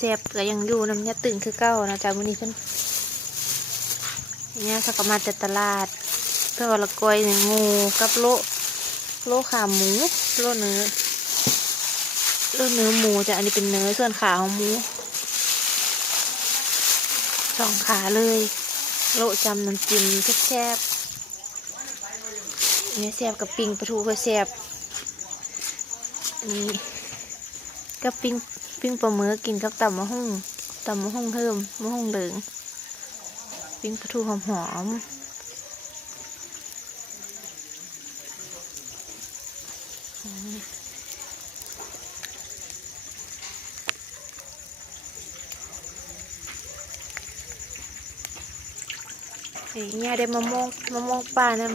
ค่ะมื่อนี้แซบก็ยังอยู่น้ำยาตื่นคือเก้านะจ๊ะมื่อนี้เพิ่นเนี่ยเขาก็มาจากตลาด เพื่อวละกอยหนึ่งงูกับโลโลขาหมูโลเนื้อโลเนื้อหมูจะอันนี้เป็นเนื้อส่วนขาของหมูสองขาเลย โลจำน้ำจิ้มแซ่บเนี่ยแซ่บกับปิงปลาทูก็แซ่บนนี้กับปิง ปิ้งปลาหมึกกินกับตำมะฮุ่งตำมะฮุ่งเพิ่มมะฮุ่งเหลืองปิ้งปลาทูหอมๆนี่เนี่ยได้มะม่วงมะม่วงป่านั่น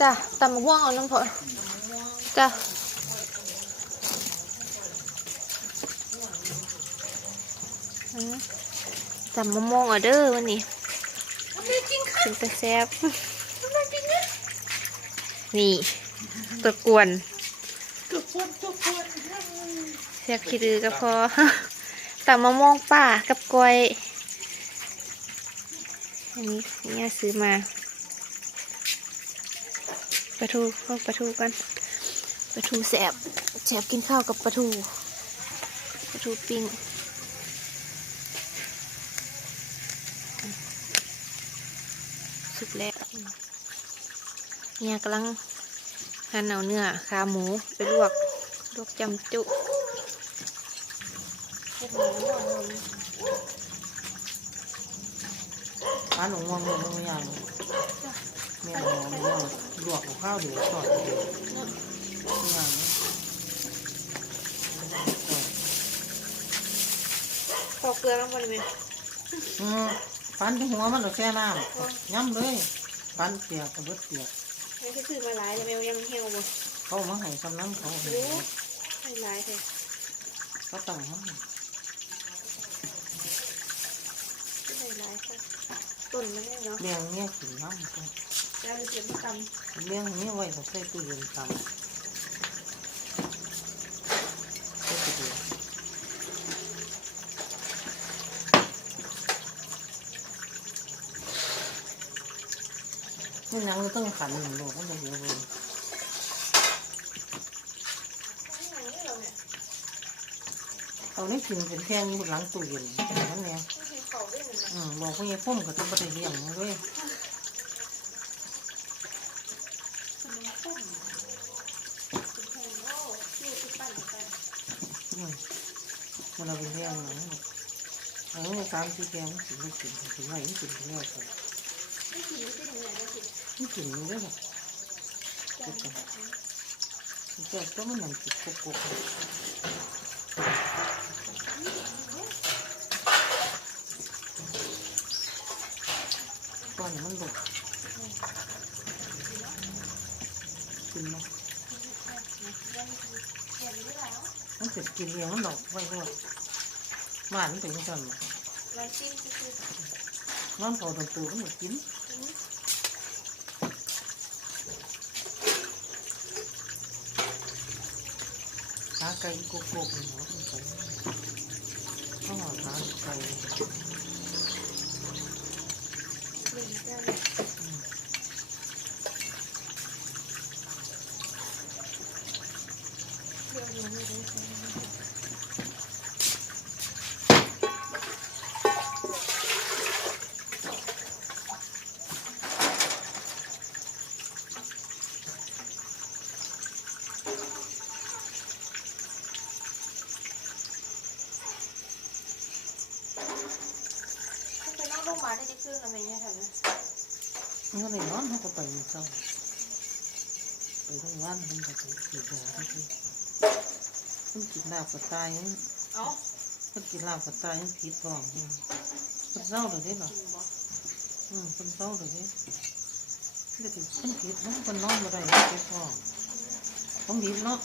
จ้ะตำมะม่วงเอาน้ำพอ จ้ะอืมตำมะม่วงเอาเด้อวันนี้เป็นตะแซบนี่ตัวกวนแซบขี้ดือก็พอตำมะม่วงป่ากับกล้วยอันนี้เนี่ยซื้อมาปลาทูพวกปลาทูกัน ปลาทูแสบแสบกินข้าวกับปลาทูปลาทูปิ้งสุกแล้วเนี่ยกำลังหั่นเอาเนื้อขาหมูไปลวกลวกจำจุร้านหนูง่วงเลยไม่ยากแม่หนูไม่ยากลวกข้าวเดี๋ยวทอดเดี๋ยว ไม่ยากพอเกลือลงไปเลยไหมอืมฟันที่หัวมันเราแช่น้ำย้ำเลยฟันเปียกกับเบิดเปียกไม่ใช่ซื้อมาหลายเลยแมวยังเหี่ยวหมดเขามาให้สำน้ำเขาให้รู้ให้หลายเลยเขาตั้งให้ให้หลายค่ะต้นมันเนี่ยเนาะเลี้ยงเงี้ยกินน้ำเขาแล้วเก็บมากำเลี้ยงเงี้ยไว้เขาใส่ตู้เย็นตำใส่ตู้เย็น นี่นังก็ต้องขันหนึ่งโลก็จะเยอะเลยเอานี่กินเป็นแพงอยู่หลังตู้เย็นนั่นไงอืมบอกว่าไงพุ่มก็ต้องไปเลี้ยงด้วยอืมมันเอาไปเลี้ยงหนังเอาไว้สามสี่แกงมันกินไม่กินกินไม่กินไม่กิน ไม่กินไม่ได้หรอกเจ้าก็มันนั่งกินโกโก้ก้อนมันหลุดกินไหมมันจกินเองมันหลอกไว้ด้วยบ้านมันเป็นยังไงลองชิมน้ำพอตัวตัวมันจะกิน ไก่กโก้เนหัวเป็นไก่ข้างหาไก่ เล่นได้เดี๋ยวยังไม่รู้ใช่ไหม เขาไปนอกโรงพยาบาลได้จะขึ้นอะไรเงี้ยแถวนี้ มันก็เลยนอนเขา ก็ไปเศร้าไปทั้งวันมันก็ไปกินยาที่ที่มันกินลาบกระต่ายมันเอ้ามันกินลาบกระต่ายมันผิดท้องมันเศร้าเลยได้หรอจริงบ่อืมมันเศร้าเลยได้มันจะมันผิดมันคนนอนมาได้มันผิดท้องผมผิดเนาะ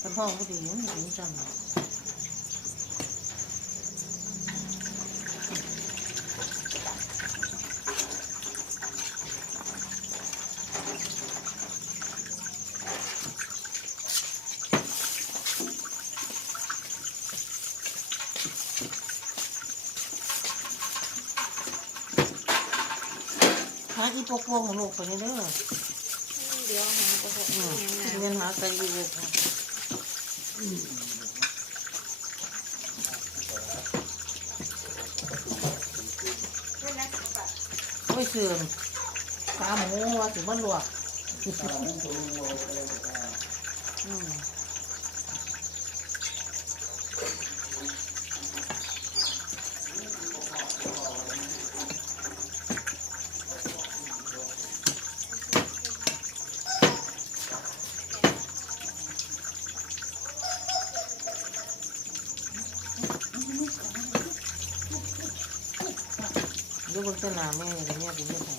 คนท้องก็ดีมันถึงจัง หาอีปกวงของลูกคนนี้เด้อเดี๋ยวหาประกบอืมงเรียนหาใส่อีบุกโอ้ยเสื่อมขาหมูว่าสิมันลวกอืม เดี๋ยวบนสนามแม่เดี๋ยวแม่กูไม่ทำ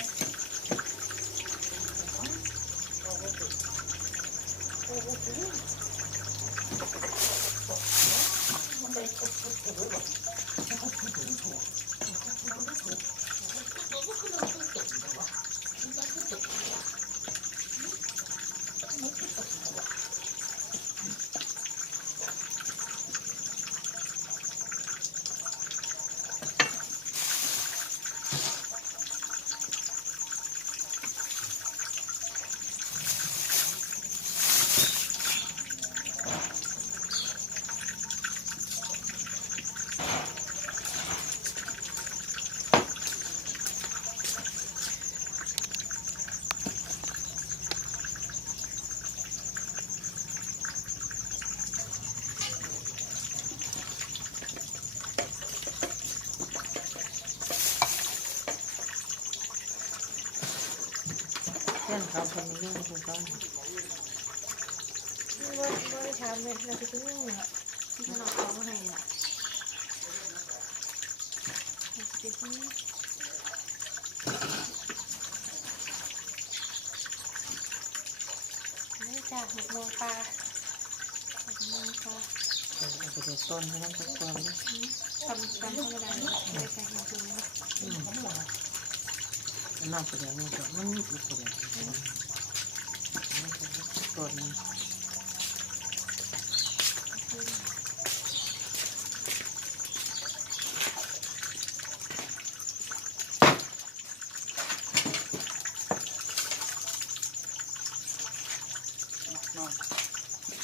แคนเขาคนนี้ยังคงต้องว่าว่าได้ทำเลยเราจะต้องอะที่เราเอามาให้อะเจ็บนี้นี่จ้ะหกโมงปลาหกโมงปลาเอาไปด็ดต้นให้ทั้งทุกต้นนะตำตำธรรมดาเลยไม่ได้ใส่น้ำปรุงนะอืมน่าจะเดี๋ยวนี้ก็มันมีทุก คนต้น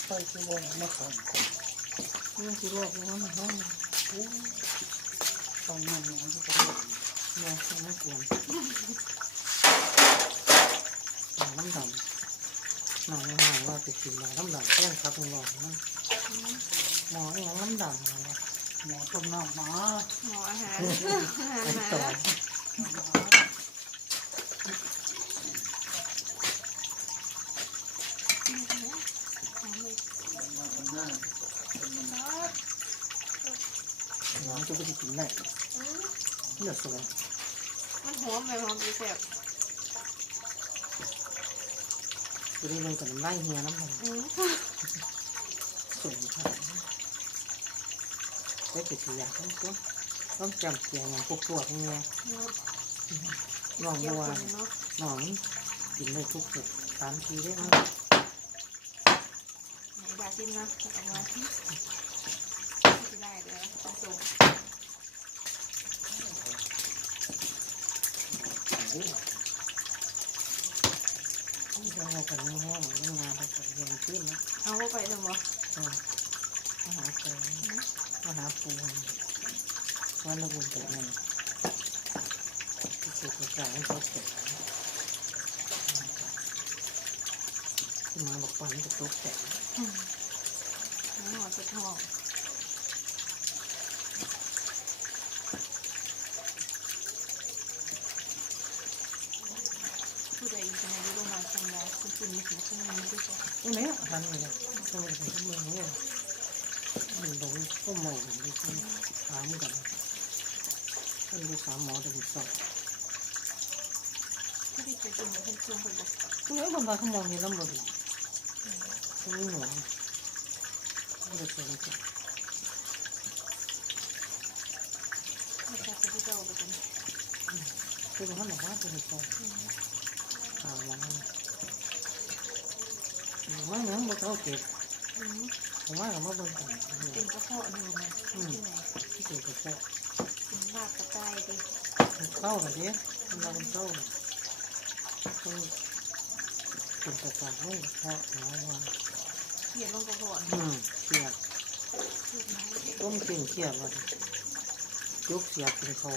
ไปที่วงมาขันคนนี่คือโรคนี้มันห้องตอนนั้นน้องก็แม่ไม่กวนหนังน้ำดำ หนังหางว่าติดกินหนังน้ำดำแก้งครับหลอมันหมออย่างน้ำดำอะไรหมอต้มน้ำหมาหมออาหารอาหารไอ้มาต่อแล้วหนังจะไปกินได้เลือดสวยมันหอมไปหอมไปแซ่บ จะได้เลยกับน้ำลายเฮียน้ำมันอืมสวยค่ะได้ติดยาทั้งตัวต้องจำเสียงอย่างพวกพวกเงี้ยน้องเกี่ยวบัวกันเนาะน้องกินได้ทุกสุดสามทีได้มั้งไหนบาซิมนะเอามาไม่ได้เลยต้องส่ง ยังเอากันแห้งๆยังงานไปกันยังขึ้นนะเอาเข้าไปทำไมอืมมาหาแกมาหาปูวันละบุญแต่เงินที่สุดก็กลายเขาเสร็จมาบอกปันจะตกแต่หอมสุดหอมผู้ใดจะมาดูโรงพยาบาลสมอง คุณคุณมีสิ่งที่มันไม่ได้ใช่นี่ไหมทันเลยตัวเป็นที่เมืองเนี่ยมันโดนก็มองไปที่ถามกันท่านไปถามหมอจะมีสอบไม่ได้จะกินเนช่วงไปบอกเมื่อคนมาเขามองเห็นแล้วหมดเลยไม่หนูไม่ได้เจอกันไม่ใช่ที่เราไปกันคือเขาบอกว่าเป็นสอ บถามว่าว่ายังบ่เข้าเก็บผมว่าเขามาเบิ่งกันเป็นกระเพาะหนูนะที่ไหนที่เกิดกับเป็นลาบกระต่ายดิเข้ากันเด้เราเป็นเข้าเป็นประสาทไม่เพาะหมอว่าเขียนลงกระโดดอืมเครียดต้มเก่งเครียดว่าดิยกเสียบเป็นเขา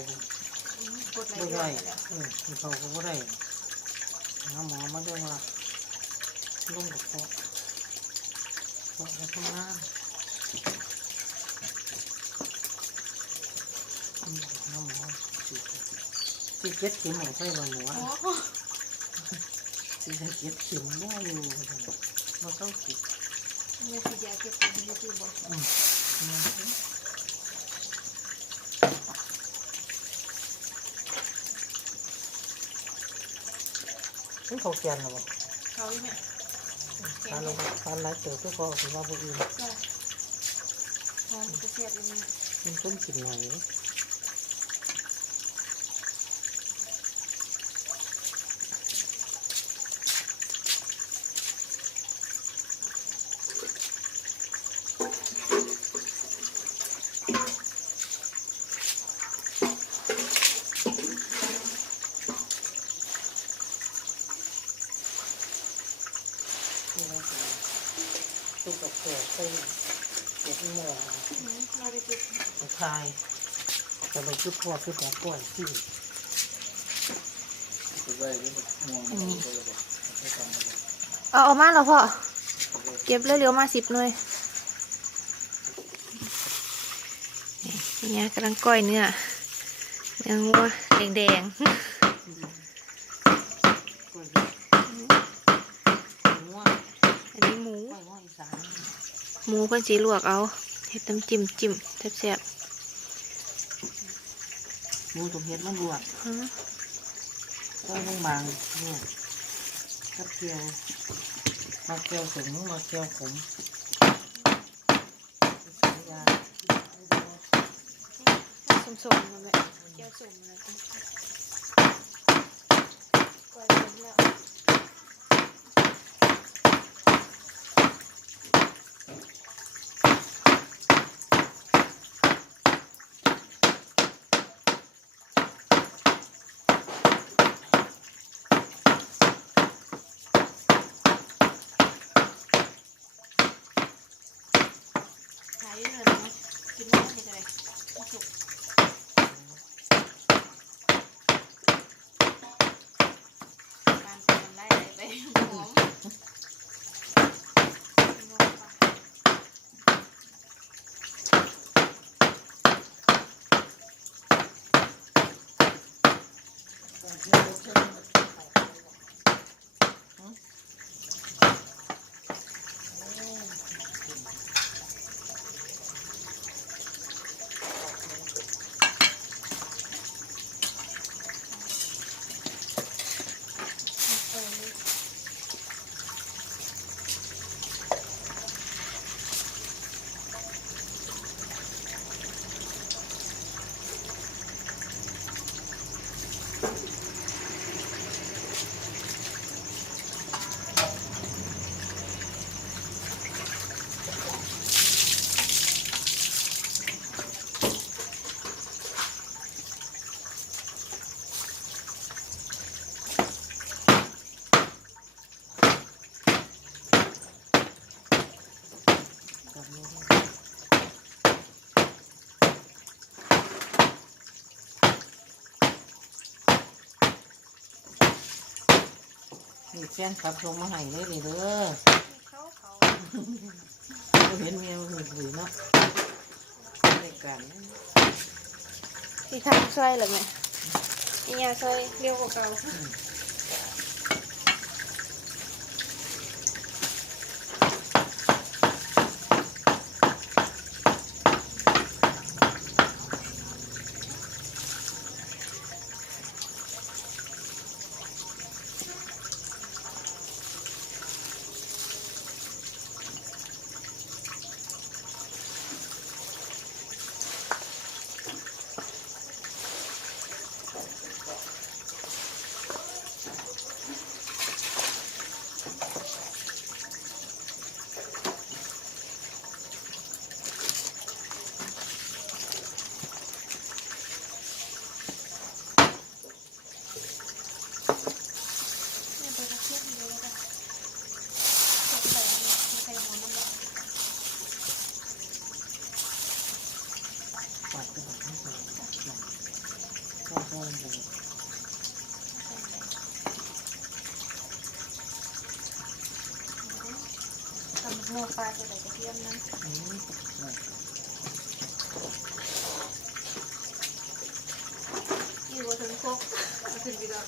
กดไม่ได้เออเป็นเขาก็ไม่ได้ หาหมอมาด้วยว่าลงกับเพาะเพาะแล้วทำงานอืมหาหมอสิสิเจ็ดเข็มของไส้มาหนูโอ้สิได้เจ็ดเข็มว่าอยู่มาต้องติดเนี่ยสีแดงเก็บเป็นยูทูบ บออืมนี่เขาแกนหรอวะเขาอีกไหมทานลงทานหลายเติบก็พอถือว่าพวกอื่นก็หอมกระเทียมอีกไหมมันต้นกินหน่อย ตุ๊กตาแก่ใส่เก็บ หมอเราได้จุดคายแต่เราคือพ่อคือแบบพ่อที่เอาออกมาแล้วพ่อ เก็บเร็วๆมาสิบหน่วยเนี่ยกำลังก้อยเนื้อเนื้อวัวแดงกล้วยหัวๆอันนี้หมูกล้วยหัวอีสานหมูเพิ่นสีลวกเอา เห็ดน้ำจิ้มจิ้มแซ่บหมูตุ่มเห็ดมันบวกๆฮะกล้วยบางๆเนี่ยกับเกียวมาเกียวสมมาเกียวขมยาสมๆมาเลยเจียวสมมาเลยก้อยเสร็จแล้ว ขายเลยนะกินไม่ได้เลยไม่สุกการทำได้ไปหอมหอมปะ กับนี้นี่แฟนขับลงมาให้เลยนี่เด้อเขาเขาบ่เห็นเมียมันหืดหือเนาะในการที่ทำช่วยหรือแม่อียาช่วยเร็วกว่าเก่า ทำนัวปลาจะใส่กระเทียมนะอยู่มวถึงโคกถึงดีแล้ว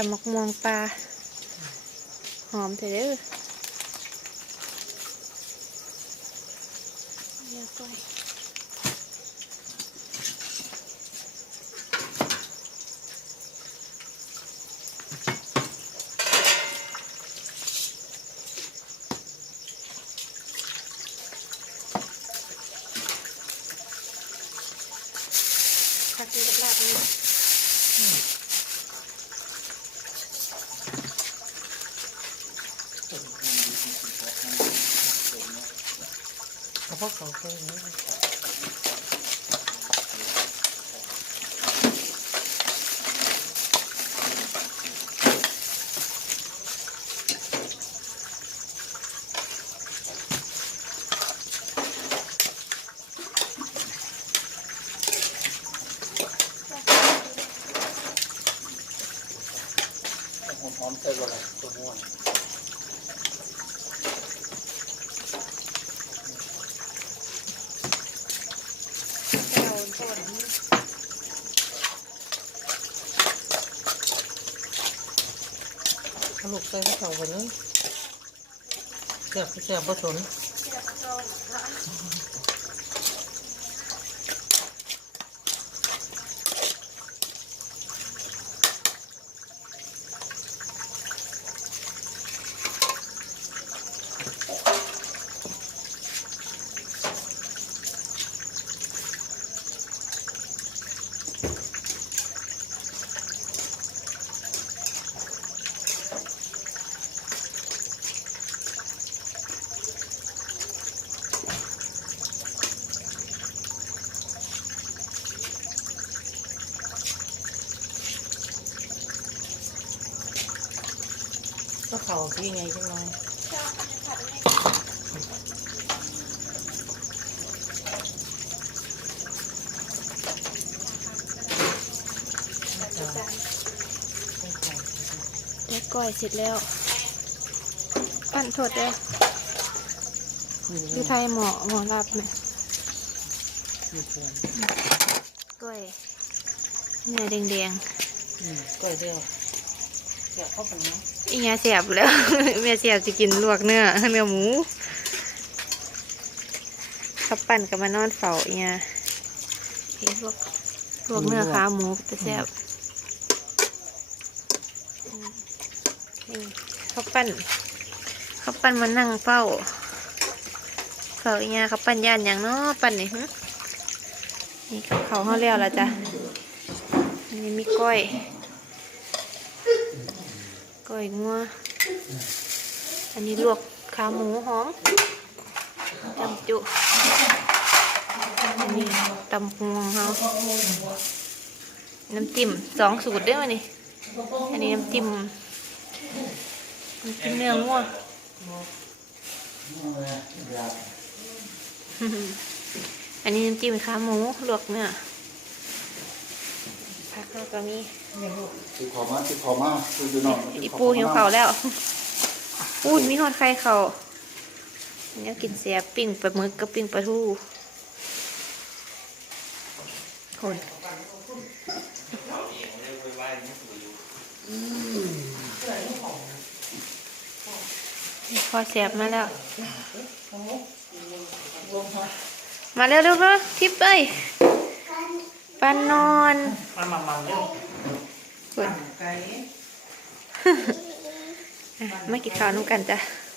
เด้อตำมักม่วงปลาหอมเถอะเด้อเดี๋ยวก่อนผักกินกับลาบนี่ เอาพวกเขาเคยนี่ หัวหอมใส่บ่ไรตัวม้วน เราต้น เขาลูกใส่ให้เขาไปเลยแซ่บแซ่บผสม ก็เขาที่ไงจังเลยจ้ะให้เขาแล้วก้อยเสร็จแล้วปั้นโทษเด้ออืมอยู่ไทยหมอหมอรับนะมีเพื่อนก้อยเนื้อแดงอืมก้อยเดียว แกะเข้าไปเนาะๆอีเงี้ยเสียบแล้วแม่เสียบจะกินลวกเนื้อเนื้อหมูเขาปั้นกับมานอนเฝ้าอีเงี้ยเฮ้ยลวกลวกเนื้อขาหมูจะแซ่บอืมนี่เขาปั้นเขาปั้นมานั่งเฝ้าเฝ้าอีเงี้ยเขาปั้นย่านอย่างเนาะปั้นนี่หึนี่กับเขาเขาเลี้ยวแล้วจ้ะอันนี้มีก้อยก้ อยงัว อันนี้ลวกขาหมูหอมจำจุ อันนี้ตำพวงเขาน้ำจิ้มสองสูตรได้ไหมนี่ อันนี้น้ำจิ้มน้ำจิ้มเนื้องัวอันนี้น้ำจิ้มขาหมูลวกเนื้อ ผักเราก็มีติดขอมาติดขอมาคืออยู่นอนอีปูหิวเขาวแล้วอู้ยมีหอดไข่เขาเนี่ยกินเสียปิ้งปลาหมึกกับปิ้งปลาทูคนพอเสียบมาแล้ว มาเร็วเร็วๆทิปเอ้ย ปันนอนมามามาเร็วคนไก่ อะมากินข้าวนุ่กันจ้ะไ